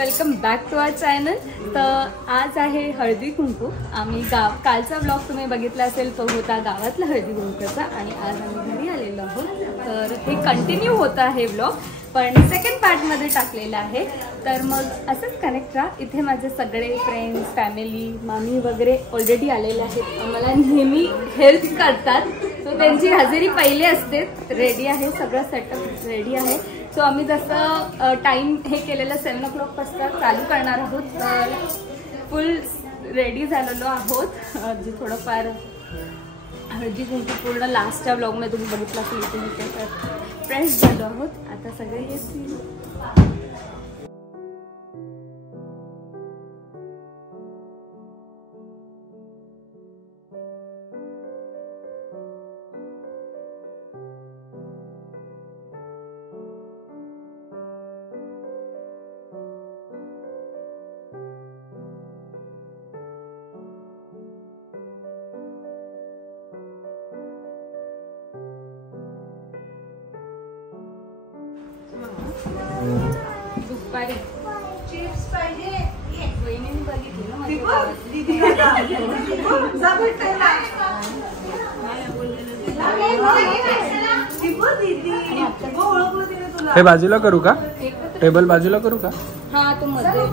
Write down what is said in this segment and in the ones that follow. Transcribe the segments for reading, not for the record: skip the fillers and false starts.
Welcome back to our channel. तर आज आहे हळदी कुंकू. आम्ही कालचा ब्लॉग तुम्ही बघितला असेल, तो होता गावातला हळदी कुंकूचा आणि आज आम्ही घरी आलेलो आहोत. तर हे कंटिन्यू होतं आहे ब्लॉग, पण सेकंड पार्टमध्ये टाकलेला आहे. तर मग असंच कनेक्ट राहा. इथे माझे सगळे फ्रेंड्स, फॅमिली, मामी वगैरे ऑलरेडी आलेले आहेत. मला नेहमी हेल्प करतात, सो त्यांची हजेरी पहिले असते. रेडी आहे, सगळं सेटअप रेडी आहे. सो आम्ही जसं टाइम हे केलेलं 7 o'clock पासून चालू करणार आहोत. तर फुल रेडी झालेलो आहोत. जे थोडंफार हळदी कुंकू पूर्ण लास्टच्या ब्लॉगमध्ये तुम्ही बघितला की इथे तर फ्रेश झालो आहोत. आता सगळे येतील. दुपारी चिप्स पाहिजे. वहिनीने बघितली ना हे बाजूला करू का? टेबल बाजूला करू का? हाँ तुम मध्ये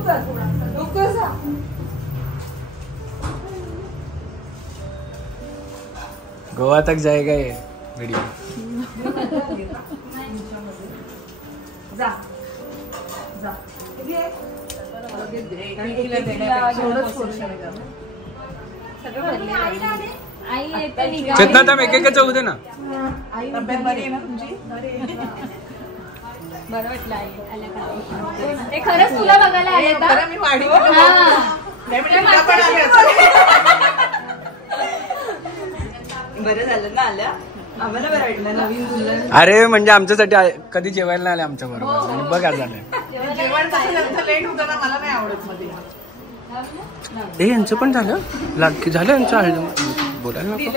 गोवा तक जाएगा ये वीडियो. जा जा चेतना थांब, एक होऊ दे ना. तब्येत बरी आहे ना तुमची? बरं वाटलं आई आल्या का? ते खरंच तुला बघायला आले का? खरं मी वाढी बरं झालं ना आल्या. आम्हाला बरं वाटलं नवीन दुल्हन. अरे म्हणजे आमच्यासाठी कधी जेवायला नाही आले आमच्या बरोबर आणि बघा झालं. जेवण कसं लेट होतं ना, मला नाही आवडत मध्ये. ए यांचं पण झालं लाडकी झालं यांचं हळद बोलायला नको.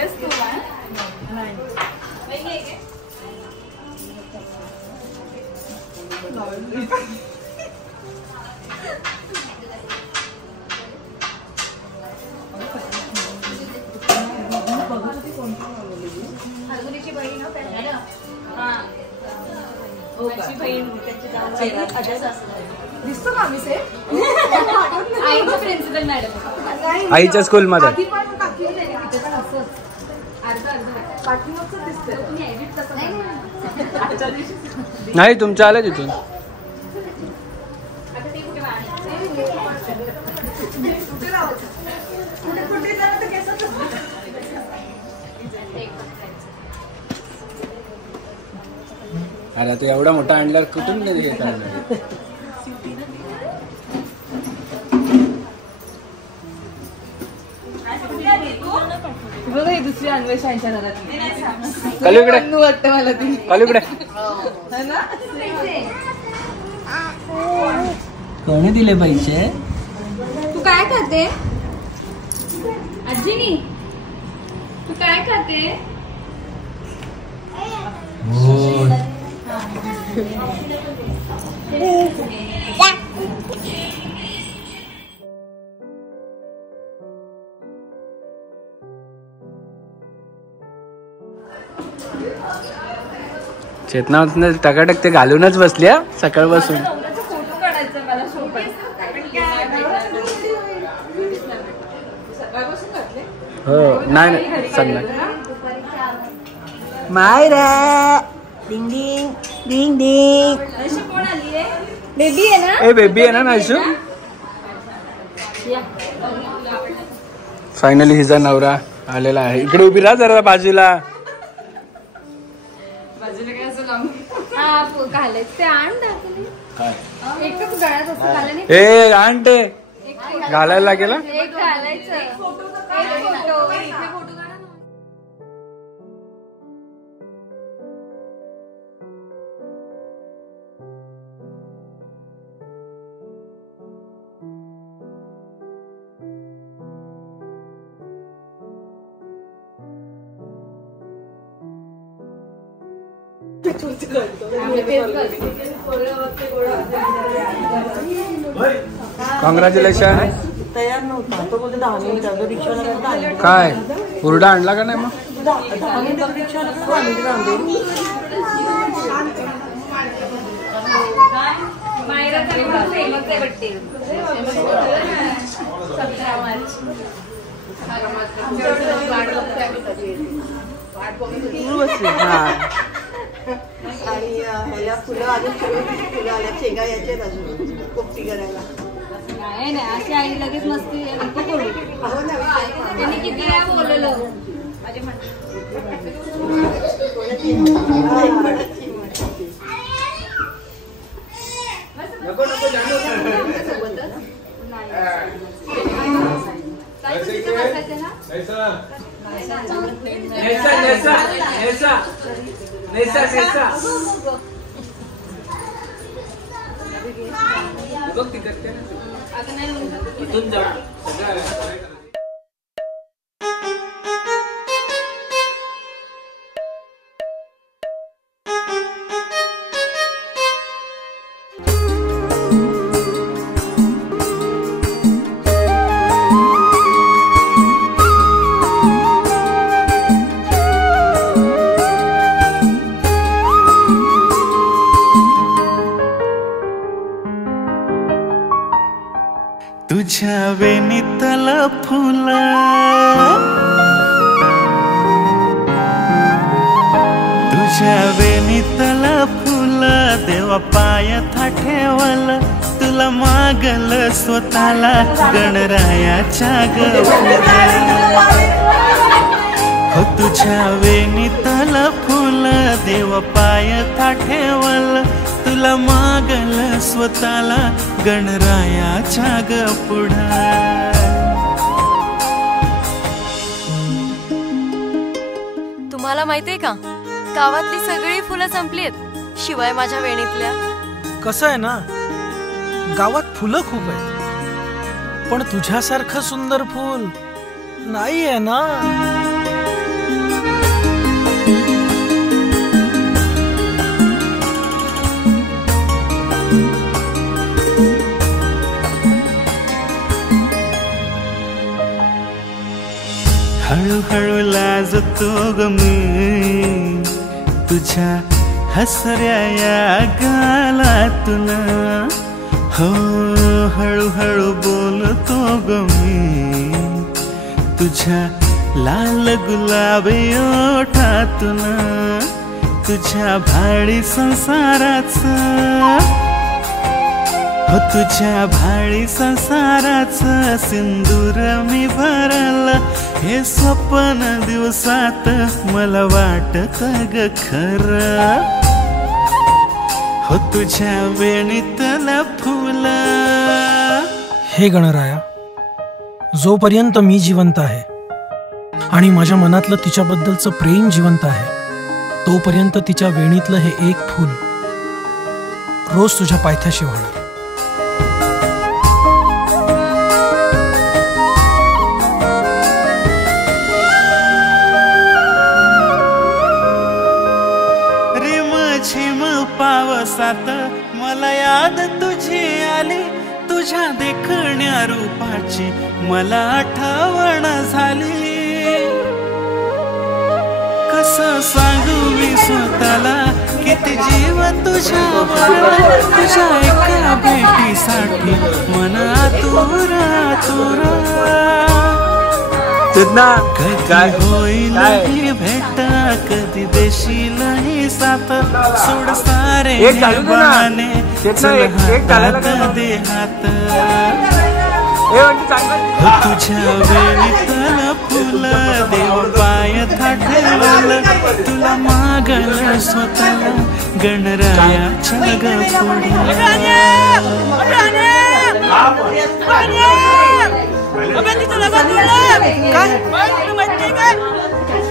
दिसतो का आम्ही प्रिन्सिपल मॅडम आईच्या स्कूल मध्ये नाही तुमचं आलं तिथून. अरे तू एवढा मोठा आणल्यावर कुठून हे करणार? बघा ही दुसरी अन्वेषांच्या घरातली. कलीकडे वाटतं मला ती. कलीकडे है ना? कोणी दिले पैसे? तू काय खाते आजीनी? तू काय खाते? चेतना टकाटक ते घालूनच बसल्या सकाळपासून. फोटो काढायचा मला सोबत. हो नाही सांगणार मायरा. डिंग डिंग डिंग डिंग. अशी कोण आली आहे? बेबी आहे ना? ए बेबी आहे ना नाशू. फायनली हिचा नवरा आलेला आहे. इकडे उभी राहा जरा बाजूला. बाजूला काय असं लांब. हा घालायचं ते आण दाखवली. एकच गळ्यात असं घालायला नाही. ए आण ते घालायला लागेल. एक घालायचं. एक फोटो इथे फोटो काढा ना. आम्ही तेच करतो. कॉंग्रॅच्युलेशन. तयार नव्हता तो बोलतो 10 मिनिटात रिक्षाला काय हुरडा आणला का नाही मग? 10 मिनिटात रिक्षाला आणि ह्याला फुलं अजून फुलं आल्या शेंगा याच्यात अजून कोपटी करायला. नाही नाही अशी आई लगेच मस्ती नको करू. त्यांनी किती वेळा बोलवलं माझे तुझ्या वेणीतल फुल तुझ्या वेणीतल फुल देवा पायथा ठेवल तुला मागल स्वतःला गणरायाच्या हो तुझ्या वेणीतल फुल देव पायथा ठेवल तुला मागल स्वतःला गणरायाच्या पुढं. तुम्हाला माहितीये का गावातली सगळी फुलं संपलीत शिवाय माझ्या वेणीतल्या. कसं आहे ना गावात फुलं खूप आहेत पण तुझ्यासारखं सुंदर फूल नाही आहे ना. हळूहळू लाजतो ग मी तुझ्या हसऱ्या या गालातून हो हळूहळू बोलतो ग मी तुझ्या लाल गुलाबी ओठातून तुझ्या भाडी संसाराचं हो तुझ्या भाडी संसाराचं सिंदूर मी भरल हे स्वप्न दिवसात मला वाटत ग खरं हो तुझ्या वेणीतलं फुल. हे गणराया जोपर्यंत मी जिवंत आहे आणि माझ्या मनातलं तिच्याबद्दलचं प्रेम जिवंत आहे तोपर्यंत तिच्या वेणीतलं हे एक फूल रोज तुझ्या पायथ्याशी वाहणार. पावसात मला याद तुझी आली तुझ्या देखण्या रूपाची मला आठवण झाली. कसं सांगू मी स्वतःला किती जीव तुझ्यावर तुझ्या एका भेटीसाठी मन आतुर आतुर. कधी होईल ही भेट कधी देशील ही साथ सोड सारे बहाने हातात दे हात तुझ्या वेणीतलं फुल देव पायथा ठेवल तुला मागल स्वतःला गणरायाच्या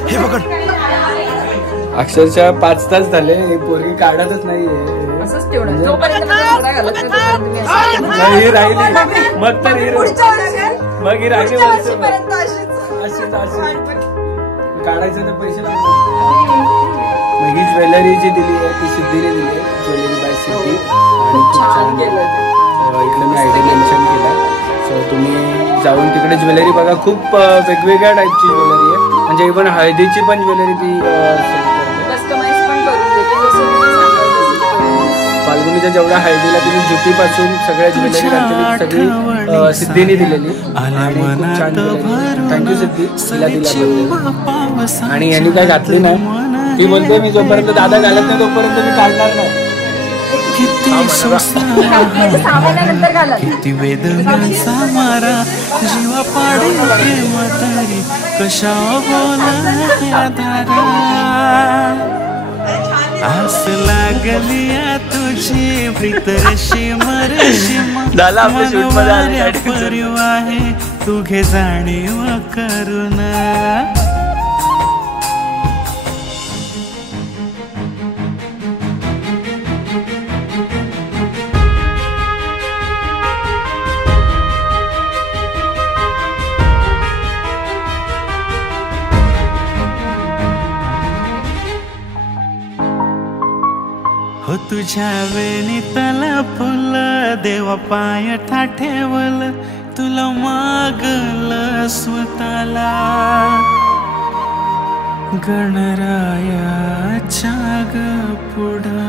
हे बघ अक्षरशः 5 तास झाले ही पोरगी काढतच नाहीये. असंच तेवढं जोपर्यंत ही राहिली मग तर मग ही राहिली अशीच काढायचं तर पैसे लागतात. मग ही ज्वेलरी जी दिली आहे ती सिद्धीने दिली आहे, ज्वेलरी बाय सिद्धी. आणि खूप छान इकडे मी आयडी मेन्शन केला. सो तुम्ही जाऊन तिकडे ज्वेलरी बघा, खूप वेगवेगळ्या टाईपची ज्वेलरी आहे. म्हणजे इव्हन हळदीची पण ज्वेलरी ती सेल करते, कस्टमाइज पण करून देते जसं तुम्ही सांगाल तसं. फाल्गुनीच्या जेवढ्या हळदीला तिने ज्योतीपासून सगळ्या ज्वेलरी घातलेली सगळी सिद्धीने दिलेली. आणि खूप छान ज्वेलरी. थँक्यू सिद्धी, तिला दिल्याबद्दल. आणि यांनी काय घातली नाही, ती बोलते मी जोपर्यंत दादा घालत नाही तोपर्यंत मी काढणार नाही. किती वेदनांचा मारा जीवा पाडे म्हातारी कशा बोला धारा. आस लागली तुझी प्रीतरशी मरशी परिव आहे तू घे जाणीव करून. हो तुझ्या वेणीतला फुल देवा पाय ठाठेवल तुला मागल स्वतःला गणरायाच्या ग पुढं.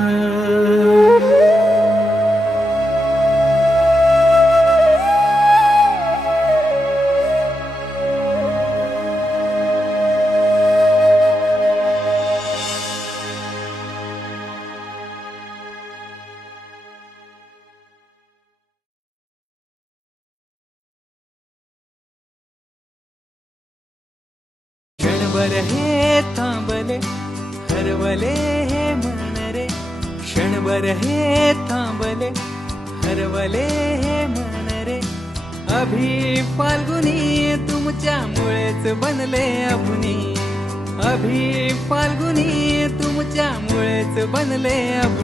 क्षणभर हे थांबले हरवले हे मन रे, क्षणभर हे थांबले हरवले हे मन रे. अभि फाल्गुनी तुमच्यामुळेच बनले अभुनी, अभि फाल्गुनी तुमच्यामुळेच बनले अभुनी.